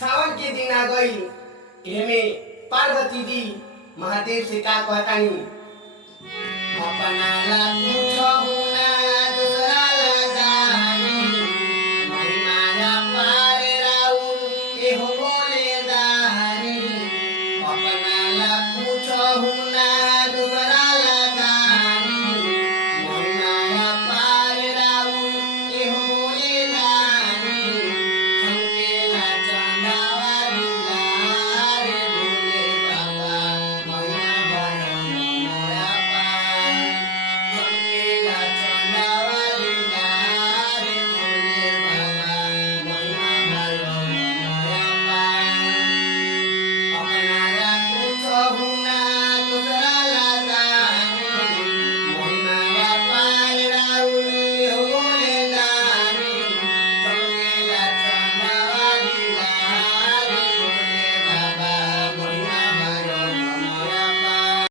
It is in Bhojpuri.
सावन के दिन आ गई एमे पार्वती जी महादेव से का कहतानी अपना ला